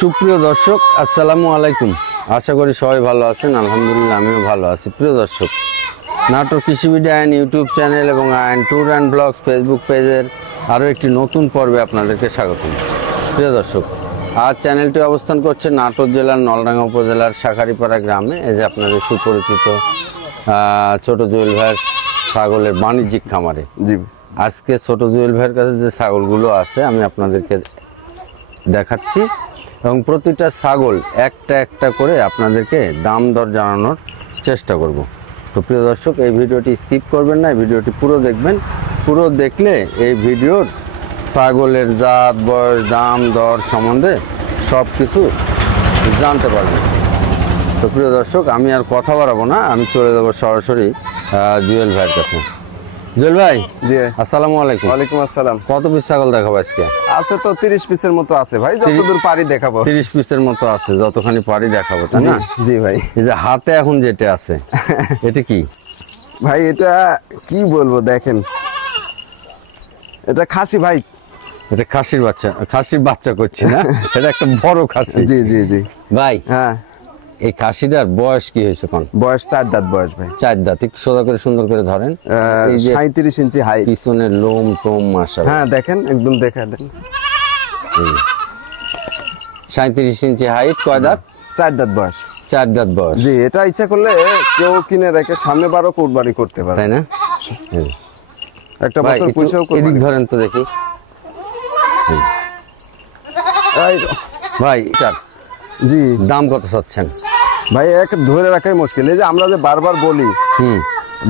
সুপ্রিয় দর্শক, আসসালামু আলাইকুম। আশা করি সবাই ভালো আছেন। আলহামদুলিল্লাহ, আমিও ভালো আছি। প্রিয় দর্শক, নাটোর কৃষি বিডি আইন ইউটিউব চ্যানেল এবং আইন ট্যুর অ্যান্ড ব্লগস ফেসবুক পেজের আরও একটি নতুন পর্বে আপনাদেরকে স্বাগতম। প্রিয় দর্শক, আজ চ্যানেলটি অবস্থান করছে নাটোর জেলার নলডাঙ্গা উপজেলার শাঁখারীপাড়া গ্রামে। এই যে আপনাদের সুপরিচিত ছোট জুয়েল ভাইয়ের ছাগলের বাণিজ্যিক খামারে। জি, আজকে ছোট জুয়েল ভাইয়ের কাছে যে ছাগলগুলো আছে আমি আপনাদেরকে দেখাচ্ছি এবং প্রতিটা ছাগল একটা একটা করে আপনাদেরকে দাম দর জানানোর চেষ্টা করব। তো প্রিয় দর্শক, এই ভিডিওটি স্কিপ করবেন না, এই ভিডিওটি পুরো দেখবেন। পুরো দেখলে এই ভিডিওর ছাগলের জাত, বয়স, দাম দর সম্বন্ধে সব কিছু জানতে পারবেন। তো প্রিয় দর্শক, আমি আর কথা বাড়াবো না, আমি চলে যাবো সরাসরি জুয়েল ভাইয়ের কাছে। জুয়েল ভাই, জি আসসালামু আলাইকুম। ওয়ালাইকুম আসসালাম। কত পিস ছাগল দেখাবো আজকে? আছে তো 30 পিসের মতো আছে ভাই, যতদূর পারি দেখাবো। 30 পিসের মতো আছে, যতখানি পারি দেখাবো, তাই না? জি ভাই। এই যে হাতে এখন যেটা আছে এটা কি ভাই? এটা কি বলবো, দেখেন এটা খাসি ভাই। এটা খাসির বাচ্চা? খাসির বাচ্চা করছি না, এটা একটা বড় খাসি। জি জি জি ভাই। হ্যাঁ, এই খাসিটার বয়স কি হয়েছে? কোন বয়স 4 দাঁত বয়স ভাই। 4 দাঁত। একটু সোজা করে সুন্দর করে ধরেন। 37 ইঞ্চি হাইট, পিছনের লোম টোম মাশাআল্লাহ। হ্যাঁ দেখেন, একদম দেখা দেন। 37 ইঞ্চি হাইট। কয় দাঁত? 4 দাঁত বয়স। 4 দাঁত বয়স। জি, এটা ইচ্ছা করলে কেউ কিনে রেখে সামনে বারো কুরবানি করতে পারে, তাই না? একটা বছর পয়সাও করবে। এদিক ধরেন তো দেখি ভাই। জি, দাম কত চাচ্ছেন ভাই? এক ধরে রাখাই মুশকিল। এই যে আমরা যে বারবার বলি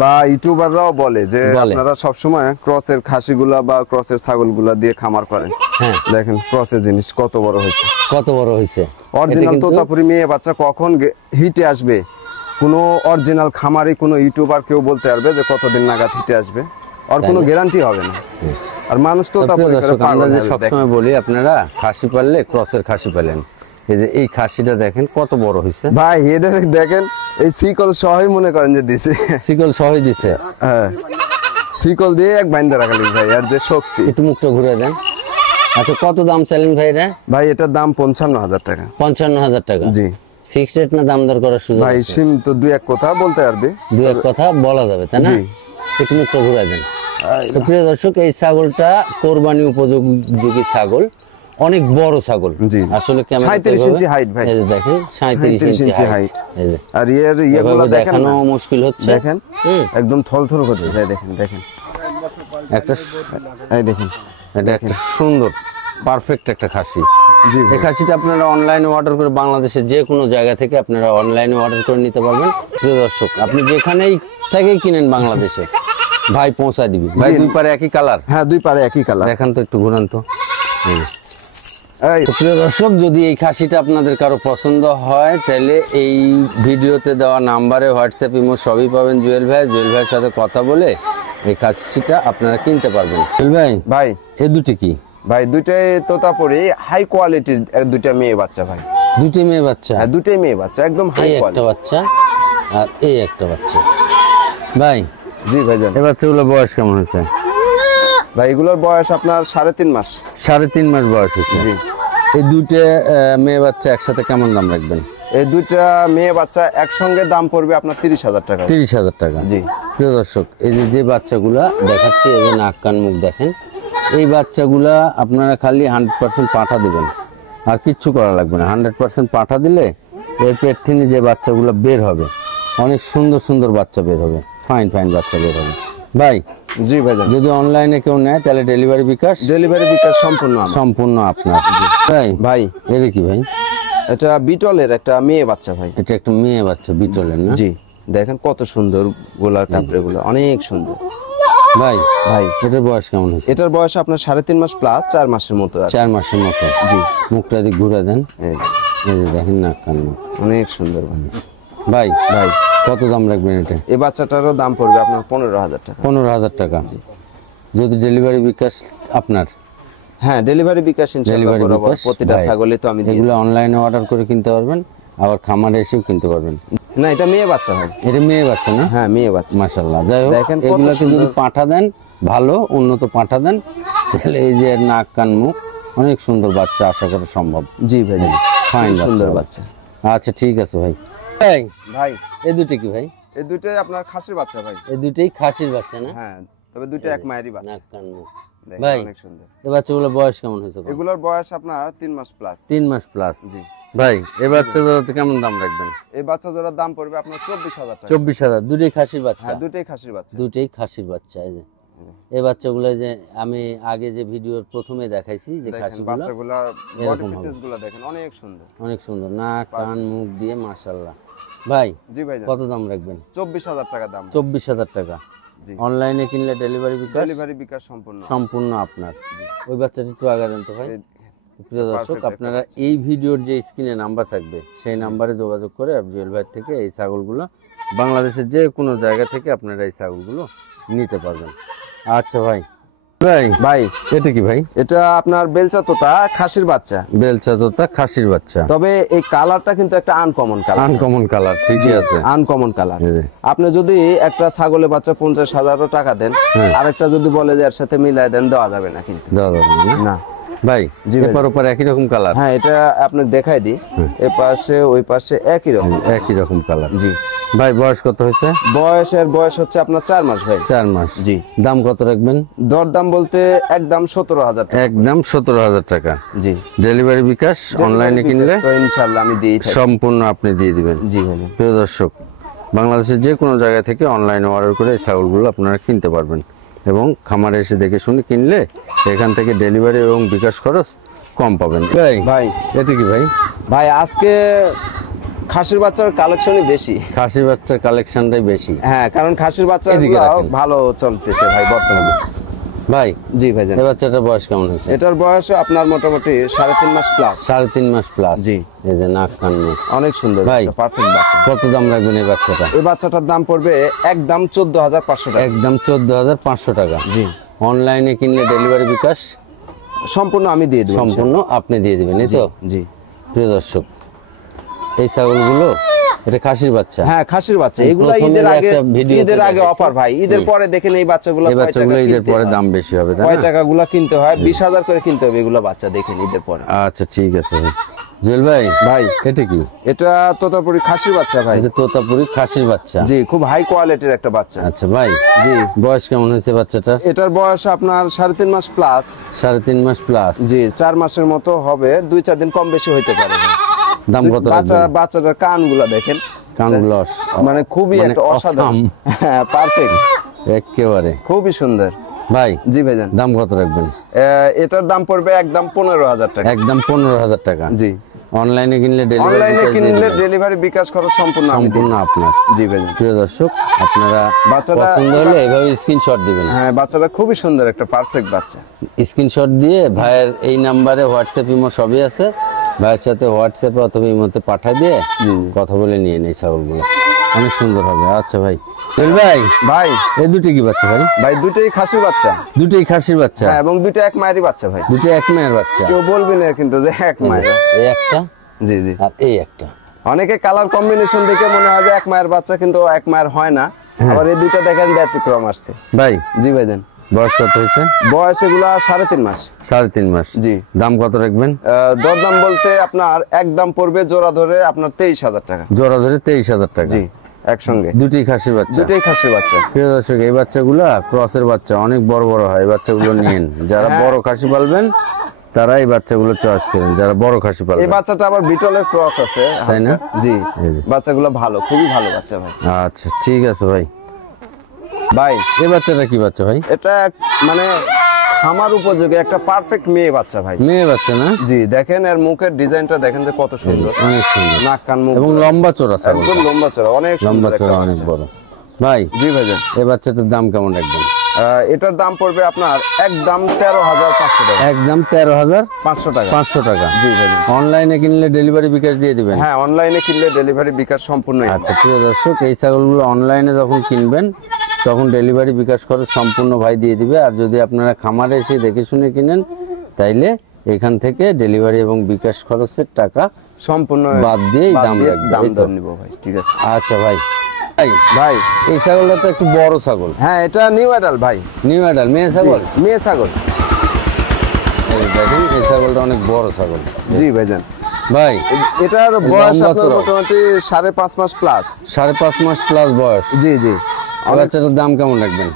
বা ইউটিউবাররাও বলে যে আপনারা সবসময় ক্রসের খাসিগুলা বা ক্রসের ছাগলগুলা দিয়ে খামার করেন। হ্যাঁ, দেখেন ক্রসের জিনিস কত বড় হয়েছে, কত বড় হয়েছে। অরিজিনাল তোতাপুরি মেয়ে বাচ্চা কখন হিটে আসবে, কোনো অরিজিনাল খামারি কোনো ইউটিউবার কেউ বলতে পারবে যে কতদিন নাগাদ হিটে আসবে? আর কোনো গ্যারান্টি হবে না। আর মানুষ তোতাপুরি করে পাগল হয়ে যায়। সবসময় বলি আপনারা খাসি পাললে ক্রসের খাসি পালেন। এই যে এই খাসিটা দেখেন কত বড় হয়েছে ভাই। এটা দেখেন, এই সিকল সহই মনে করেন যে দিছে। সিকল সহই দিছে? হ্যাঁ, সিকল দিয়ে এক বাইন্দা রাখালি ভাই। আর যে শক্তি। একটু মুখটা ঘুরে দেন। আচ্ছা, কত দাম চাইলেন ভাই এটা? ভাই এটার দাম 55,000 টাকা। 55,000 টাকা? জি। ফিক্সড রেট না দাম দর করার সুযোগ ভাই? সিম তো দুই এক কথা বলতে পারবে, দুই এক কথা বলা যাবে, তাই না? একটু মুখটা ঘুরে দেন। তো প্রিয় দর্শক, এই ছাগলটা কোরবানি উপযোগী ছাগল, অনেক বড় ছাগল। আসলে 37 ইঞ্চি হাইট ভাই। এই যে দেখেন 37 ইঞ্চি হাইট। এই যে আর ইয়েগুলো দেখেন না, মুশকিল হচ্ছে। দেখেন একদম থলথল করে যায়। দেখেন দেখেন একটা, এই দেখেন, এটা একটা সুন্দর পারফেক্ট একটা খাসি। জি, এই খাসিটা আপনারা অনলাইনে অর্ডার করে বাংলাদেশের যে কোনো জায়গা থেকে আপনারা অনলাইনে অর্ডার করে নিতে পারবেন। প্রিয় দর্শক, আপনি যেখানেই থেকেই কিনেন বাংলাদেশে ভাই পৌঁছায় দিবি। ভাই দুই পারে একই কালার? হ্যাঁ, দুই পারে একই কালার। দেখান তো, একটু ঘুরান তো। প্রিয় দর্শক, যদি এই খাসিটা আপনাদের কারো পছন্দ হয় তাহলে এই ভিডিওতে দেওয়া নাম্বারে হোয়াটসঅ্যাপ, ইমো সবই পাবেন জুয়েল ভাই। জুয়েল ভাইয়ের সাথে কথা বলে এই খাসিটা আপনারা কিনতে পারবেন। জুয়েল ভাই, ভাই এই দুটি কি? ভাই দুইটাই তোতাপুরি হাই কোয়ালিটির দুইটা মেয়ে বাচ্চা ভাই। দুইটাই মেয়ে বাচ্চা? হ্যাঁ, দুইটাই মেয়ে বাচ্চা, একদম হাই কোয়ালিটি। একটা বাচ্চা আর এই একটা বাচ্চা। ভাই। জি ভাইজান। এই বাচ্চাগুলোর বয়স কেমন হয়েছে? ভাই এগুলোর বয়স আপনার 3.5 মাস। 3.5 মাস বয়স হয়েছে। জি। এই দুইটা মেয়ে বাচ্চা একসাথে কেমন দাম রাখবেন? এই দুইটা মেয়ে বাচ্চা একসঙ্গে দাম পড়বে আপনার 30,000 টাকা। 30,000 টাকা? জি। প্রিয় দর্শক, এই যে বাচ্চাগুলা দেখাচ্ছি, এই যে নাক কান মুখ দেখেন, এই বাচ্চাগুলা আপনারা খালি 100% পাঠা দিবেন, আর কিচ্ছু করা লাগবে না। 100% পাঠা দিলে এর পেট থেকে যে বাচ্চাগুলো বের হবে, অনেক সুন্দর সুন্দর বাচ্চা বের হবে, ফাইন ফাইন বাচ্চা বের হবে। ভাই। জি ভাই। যদি অনলাইনে কেউ নেয় তাহলে ডেলিভারি বিকাশ? ডেলিভারি বিকাশ সম্পূর্ণ আপনার। ভাই। ভাই এটা কি ভাই? এটা বিটলের একটা মেয়ে বাচ্চা ভাই। এটা একটা মেয়ে বাচ্চা বিটলের না? জি। দেখেন কত সুন্দর গোলার কাপড়ে গুলো, অনেক সুন্দর। ভাই। ভাই এটার বয়স কেমন হয়েছে? এটার বয়স আপনার 3.5 মাস প্লাস, 4 মাসের মতো। 4 মাসের মতো? জি। মুখটা দিক ঘুরে দেন। এই যে দেখেন নাক কান মুখ, অনেক সুন্দর ভাই। ভাই। ভাই কত দাম রাখবেন এটা? এই বাচ্চাটারও দাম পড়বে আপনার 15,000 টাকা। 15,000 টাকা? যদি ডেলিভারি বিকাশ আপনার? হ্যাঁ, ডেলিভারি বিকাশ ইনশাআল্লাহ করব। প্রতিটা ছাগলে তো আমি এগুলো অনলাইনে অর্ডার করে কিনতে পারবেন, আবার খামারে এসেও কিনতে পারবেন। না, এটা মেয়ে বাচ্চা ভাই। এটা মেয়ে বাচ্চা না? হ্যাঁ, মেয়ে বাচ্চা। মাশাআল্লাহ। যাই হোক, এগুলোকে যদি পাঠা দেন, ভালো উন্নত পাঠা দেন, তাহলে এই যে নাক কান মুখ, অনেক সুন্দর বাচ্চা আশা করা সম্ভব। জি ভাই। ফাইন সুন্দর বাচ্চা। আচ্ছা ঠিক আছে ভাই। ভাই ভাই এই দুটো কি ভাই? এই দুইটাই আপনার খাসির বাচ্চা ভাই। এই দুটোই খাসির বাচ্চা না? হ্যাঁ, তবে দুইটা এক মায়েরই বাচ্চা। নাক কান মুখ। দেখেন, ভাই অনেক সুন্দর। এই বাচ্চাগুলোর বয়স কেমন হয়েছে? এগুলোর বয়স আপনার 3 মাস প্লাস। 3 মাস প্লাস। জি ভাই এই বাচ্চা জোড়াতে কেমন দাম রাখবেন? এই বাচ্চা জোড়ার দাম পড়বে আপনার 24,000 টাকা। 24,000। দুটোই খাসির বাচ্চা? হ্যাঁ, দুইটাই খাসির বাচ্চা। দুটোই খাসির বাচ্চা। এই যে এই বাচ্চাগুলো যে আমি আগে যে ভিডিওর প্রথমে দেখাইছি যে দেখেন খাসিগুলো, বাচ্চাগুলো বডি এরকম হবে। ফিটনেস গুলো দেখেন অনেক সুন্দর। অনেক সুন্দর, নাক কান মুখ দিয়ে মাশাআল্লাহ। ভাই জি ভাই, কত দাম রাখবেন? 24,000 টাকা দাম। 24,000 টাকা। জি, অনলাইনে কিনলে ডেলিভারি বিকাশ? ডেলিভারি বিকাশ সম্পূর্ণ। সম্পূর্ণ আপনার। ওই বাচ্চাটি একটু আগে দেন তো ভাই। এই- প্রিয় দর্শক, আপনারা এই ভিডিওর যে স্ক্রিনে নাম্বার থাকবে সেই নাম্বারে যোগাযোগ করে জুয়েল ভাই থেকে এই ছাগলগুলো বাংলাদেশের যে কোনো জায়গা থেকে আপনারা এই ছাগলগুলো নিতে পারবেন। আচ্ছা ভাই। ভাই ভাই এটা কি ভাই? এটা আপনার বেলচা তোতা খাসির বাচ্চা। বেলচা তোতা খাসির বাচ্চা। তবে এই কালারটা কিন্তু একটা আনকমন কালার। আনকমন কালার, ঠিকই আছে। Uncommon colour. এই যে। আপনি যদি একটা ছাগলের বাচ্চা 50,000 টাকা দেন, আরেকটা যদি বলে যে এর সাথে মিলাই দেন, দেওয়া যাবে না কিন্তু। দেওয়া যাবে না? না ভাই জি ভাই। এপার ওপার একই রকম কালার? হ্যাঁ, এটা আপনাকে দেখাই দিই। এই পাশে ওই পাশে একই রকম। একই রকম কালার। জি ভাই বয়স কত হয়েছে? বয়স হচ্ছে আপনার 4 মাস ভাই। 4 মাস। জি। দাম কত রাখবেন? দরদাম বলতে একদম 17,000 টাকা। একদম 17,000 টাকা। জি, ডেলিভারি বিকাশ অনলাইনে কিনলে তো ইনশাআল্লাহ আমি দিই থাকি। সম্পূর্ণ আপনি দিয়ে দিবেন। জি ভাই। প্রিয় দর্শক, বাংলাদেশের যে কোনো জায়গা থেকে অনলাইনে অর্ডার করে এই ছাগলগুলো আপনারা কিনতে পারবেন এবং খামারে এসে দেখে শুনে কিনলে এখান থেকে ডেলিভারি এবং বিকাশ খরচ কম পাবেন। ভাই ভাই এটা কি ভাই? ভাই আজকে খাসির বাচ্চার কালেকশনই বেশি। খাসির বাচ্চার কালেকশনটাই বেশি। হ্যাঁ, কারণ খাসির এদিকে বাচ্চাগুলো রাখেন। ভালো চলতেছে ভাই বর্তমানে। ভাই জি ভাইজান, এই বাচ্চাটার বয়স কেমন হয়েছে? এটার বয়স আপনার মোটামুটি 3.5 মাস প্লাস। 3.5 মাস প্লাস। জি। এই যে নাক কান মুখ। অনেক সুন্দর ভাই। পারফেক্ট বাচ্চা। কত দাম রাখবেন এই বাচ্চাটা? এই বাচ্চাটার দাম পড়বে একদম 14,500 টাকা। একদম 14,500 টাকা। জি, অনলাইনে কিনলে ডেলিভারি বিকাশ সম্পূর্ণ আমি দিয়ে দেব। সম্পূর্ণ আপনি দিয়ে দিবেন, এই তো? জি। প্রিয় দর্শক, এই ছাগলগুলো এটা খাসির বাচ্চা। হ্যাঁ, খাসির বাচ্চা। এগুলা প্রথমে ঈদের আগে একটা ভিডিওতে ঈদের আগে দেখাইছি। অফার ভাই। ঈদের পরে দেখেন এই বাচ্চাগুলো এই বাচ্চাগুলো ঈদের পরে দাম বেশি হবে, তাই কয় না? টাকাগুলো কিনতে হয়? 20,000 করে কিনতে হবে এগুলো বাচ্চা, দেখেন ঈদের পরে। আচ্ছা ঠিক আছে ভাই। জুয়েল ভাই ভাই এটা কি? এটা তোতাপুরি খাসির বাচ্চা ভাই। এটা তোতাপুরি খাসির বাচ্চা। জি, খুব হাই কোয়ালিটির একটা বাচ্চা। আচ্ছা ভাই, জি, বয়স কেমন হয়েছে বাচ্চাটার? এটার বয়স আপনার 3.5 মাস প্লাস। 3.5 মাস প্লাস। জি, 4 মাসের মতো হবে, 2-4 দিন কম বেশি হইতে পারে ভাই। দাম কত রাখবেন? বাচ্চাটার কানগুলো দেখেন, কানগুলো মানে খুবই মানে একটা অসাধারণ। awesome। হ্যাঁ, পারফেক্ট, একেবারে খুবই সুন্দর। ভাই জি ভাইজান, দাম কত রাখবেন? এটার দাম পড়বে একদম 15,000 টাকা। একদম 15,000 টাকা। জি, অনলাইনে কিনলে অনলাইনে কিনলে ডেলিভারি ডেলিভারি বিকাশ খরচ সম্পূর্ণ আমি দিই। সম্পূর্ণ আপনার। জি ভাইজান। প্রিয় দর্শক, আপনারা বাচ্চাটা পছন্দ হলে এভাবে স্ক্রিনশট দিবেন। হ্যাঁ, বাচ্চাটা খুবই সুন্দর, একটা পারফেক্ট বাচ্চা। স্ক্রিনশট দিয়ে ভাইয়ের এই নাম্বারে হোয়াটসঅ্যাপ ইমো সবই আছে, ভাইয়ের সাথে হোয়াটসঅ্যাপে অথবা ইমোতে পাঠিয়ে দিয়ে কথা বলে নিয়ে নেই ছাগলগুলো, অনেক সুন্দর হবে। আচ্ছা ভাই। জুয়েল ভাই ভাই এই দুটি কি বাচ্চা ভাই? ভাই দুটোই খাসির বাচ্চা। দুটোই খাসির বাচ্চা। হ্যাঁ, এবং দুটো এক মায়েরই বাচ্চা ভাই। দুটো এক মেয়ের বাচ্চা। কেউ বলবি না কিন্তু যে এক মায়ের। এই একটা জি জি। আর এই একটা। অনেকে কালার কম্বিনেশন দেখে মনে হয় যে এক মায়ের বাচ্চা, কিন্তু এক মায়ের হয় না। আবার এই দুইটা দেখেন ব্যতিক্রম আসছে। ভাই জি ভাইজান, বয়স কত হয়েছে? বয়স এগুলা 3.5 মাস। 3.5 মাস। জি। দাম কত রাখবেন? দরদাম বলতে আপনার একদম পড়বে জোড়া ধরে আপনার 23,000 টাকা। জোড়া ধরে 23,000 টাকা। জি, একসঙ্গে দুটি খাসির বাচ্চা। দুটোই খাসির বাচ্চা। প্রিয় দর্শক, এই বাচ্চাগুলা ক্রসের বাচ্চা, অনেক বড় বড় হয়। এই বাচ্চাগুলো নিন, যারা বড় খাসি পালবেন তারা এই বাচ্চাগুলো চয়েস করেন, যারা বড় খাসি এই পালবেন। বাচ্চাটা আবার বিটলের ক্রস আছে, তাই না? জি, এই যে। বাচ্চাগুলো ভালো, খুবই ভালো বাচ্চা ভাই। আচ্ছা ঠিক আছে ভাই। ভাই এই বাচ্চাটা কি বাচ্চা ভাই? এটা মানে খামার উপযোগী একটা পারফেক্ট মেয়ে বাচ্চা ভাই। মেয়ে বাচ্চা না? জি, দেখেন এর মুখের ডিজাইনটা দেখেন যে কত সুন্দর, অনেক সুন্দর, নাক কান মুখ এবং লম্বা চোরা ছাগল। একদম লম্বা চড়া, অনেক লম্বা সুন্দর একটা চোরা, অনেক বাচ্চা। বড়। ভাই জি ভাইজান, এই বাচ্চাটার দাম কেমন রাখবেন? এটার দাম পড়বে আপনার একদম 13,500 টাকা। একদম 13,500 500 টাকা। জি ভাই। অনলাইনে কিনলে ডেলিভারি বিকাশ দিয়ে দিবেন? হ্যাঁ, অনলাইনে কিনলে ডেলিভারি বিকাশ সম্পূর্ণ। আচ্ছা প্রিয় দর্শক, এই ছাগলগুলো অনলাইনে যখন কিনবেন তখন ডেলিভারি বিকাশ খরচ সম্পূর্ণ ভাই দিয়ে দিবে। আর যদি আপনারা খামারে এসে দেখে শুনে কিনেন তাইলে এখান থেকে ডেলিভারি এবং বিকাশ খরচের টাকা সম্পূর্ণ বাদ দিয়েই দাম দিয়ে রাখবে, দাম এই তো? দর নিব ভাই, ঠিক আছে। আচ্ছা ভাই। ভাই ভাই এই ছাগলটা তো একটু বড় ছাগল। হ্যাঁ, এটা নিউ অ্যাডাল্ট ভাই, নিউ অ্যাডাল্ট মেয়ে ছাগল। মেয়ে ছাগল। এই দেখেন এই ছাগলটা অনেক বড় ছাগল। জি ভাইজান, ভাই এটার বয়স লম্বা আপনার চড়া। মোটামুটি 5.5 মাস প্লাস। 5.5 মাস প্লাস বয়স। জি জি। এই বাচ্চাটার দাম কেমন রাখবেন?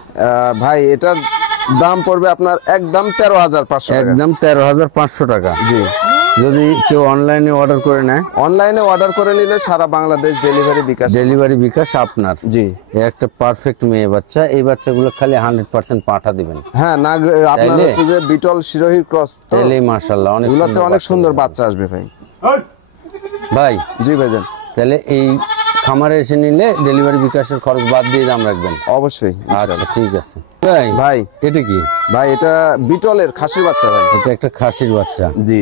ভাই এটার দাম পড়বে আপনার একদম 13,500 টাকা। একদম 13,500 টাকা। জি। যদি কেউ অনলাইনে অর্ডার করে নেয়, অনলাইনে অর্ডার করে নিলে সারা বাংলাদেশ ডেলিভারি বিকাশ। ডেলিভারি বিকাশ আপনার। জি। এই একটা পারফেক্ট মেয়ে বাচ্চা, এই বাচ্চাগুলো খালি 100% পাঠা দিবেন। হ্যাঁ না, আপনার তাইলে? হচ্ছে যে বিটল শিরোহীর ক্রস তো, তাহলেই মাশাআল্লাহ অনেক এগুলোতে অনেক বাচ্চা সুন্দর হবে। বাচ্চা আসবে ভাই। ভাই জি ভাইজান, তাহলে এই খামারে এসে নিলে ডেলিভারি বিকাশের খরচ বাদ দিয়ে দাম রাখবেন। অবশ্যই। আচ্ছা ঠিক আছে। ভাই ভাই এটা কি? ভাই এটা বিটলের খাসির বাচ্চা ভাই। এটা একটা খাসির বাচ্চা। জি,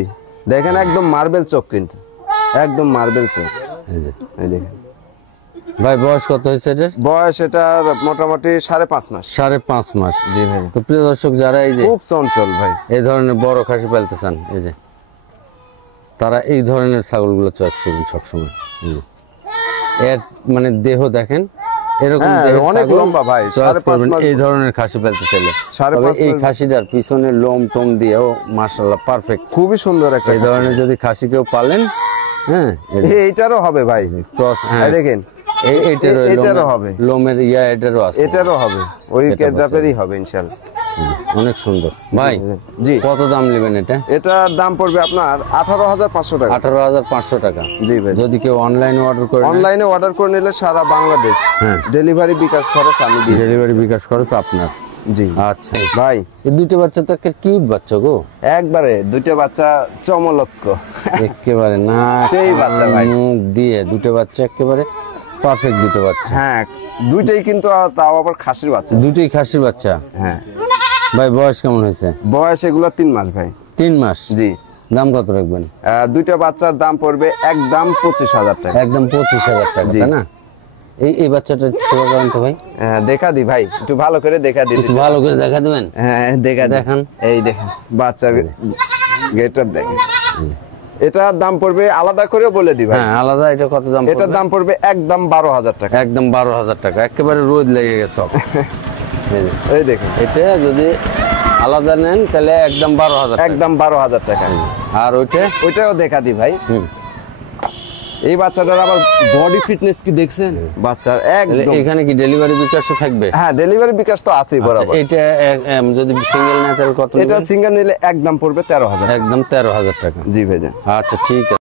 দেখেন একদম মার্বেল চোখ, কিন্তু একদম মার্বেল চোখ। এই যে। এই দেখেন ভাই বয়স কত হয়েছে এটার? বয়স এটার মোটামুটি 5.5 মাস। 5.5 মাস। জি ভাই, তো প্রিয় দর্শক যারা এই যে খুব চঞ্চল ভাই। এই ধরনের বড় খাসি পালতে চান, এই যে তারা এই ধরনের ছাগলগুলো চয়েস করবেন সবসময়। এই যে। এর মানে দেহ দেখেন এরকম হ্যাঁ, দেহের অনেক ছাগল লম্বা ভাই, চয়েস 5.5 করবেন মাস। এই ধরনের খাসি পালতে চাইলে। 5.5 তবে এই মাস। খাসিটার পিছনে লোম টোম দিয়েও মাশাআল্লাহ পারফেক্ট। খুবই সুন্দর একটা এই ধরনের যদি খাসি কেউ পালেন, হ্যাঁ এইটারও হবে ভাই। ক্রস, হ্যাঁ এই দেখেন এটারও হবে। লোমের এটারও আছে। এটারও হবে, ওই কেডাপেরই হবে ইনশাআল্লাহ। অনেক সুন্দর। ভাই জি, কত দাম নেবেন এটা? এটার দাম পড়বে আপনার 18,500 টাকা। 18,500 টাকা। জি ভাই, যদি কেউ অনলাইনে অর্ডার করে অনলাইনে অর্ডার করে নিলে সারা বাংলাদেশ হ্যাঁ। ডেলিভারি বিকাশ খরচ আমি দিই। ডেলিভারি বিকাশ খরচ আপনার। জি আচ্ছা ভাই, এই দুটো বাচ্চা তো একটা কিউট বাচ্চা গো, একবারে দুইটা বাচ্চা চমলক্ষ। একেবারে না সেই বাচ্চা ভাই। মুখ দিয়ে দুটো বাচ্চা একেবারে পারফেক্ট দুটো বাচ্চা। হ্যাঁ, দুইটাই কিন্তু তাও আবার খাসির বাচ্চা। দুটোই খাসির বাচ্চা। হ্যাঁ, ভাই বয়স কেমন হয়েছে? বয়স এগুলো 3 মাস ভাই। 3 মাস। জি। দাম কত রাখবেন? দুইটা বাচ্চার দাম পড়বে একদম 25,000 টাকা। একদম 25,000 টাকা, জি। তাই না? এই বাচ্চাটা সেবা করেন তো ভাই, দেখা দি ভাই, একটু ভালো করে দেখা দি। একটু ভালো করে দেখা দেবেন। হ্যাঁ দেখা দেখান। এই দেখেন বাচ্চার গেটআপ দেখেন। এটার দাম পড়বে আলাদা করে বলে দি ভাই। হ্যাঁ আলাদা এটা কত দাম? এটার দাম পড়বে একদম 12,000 টাকা। একদম 12,000 টাকা, একেবারে রোদ লেগে গেছে সব। এই যে, এই দেখেন এটা যদি আলাদা নেন তাহলে একদম 12,000 টাকা। একদম 12,000 টাকা। আর ওইটা ওইটাও দেখা দি ভাই। হুম। এই বাচ্চাটার আবার বডি ফিটনেস কি দেখছেন বাচ্চার? তাহলে একদম। এখানে কি ডেলিভারি বিকাশও থাকবে? হ্যাঁ, ডেলিভারি বিকাশ তো আছেই বরাবর। এটা যদি সিঙ্গেল নেয় তাহলে কত এটা নেবেন? সিঙ্গেল নিলে একদম পড়বে 13,000। একদম 13,000 টাকা। জি ভাইজান। আচ্ছা ঠিক আছে।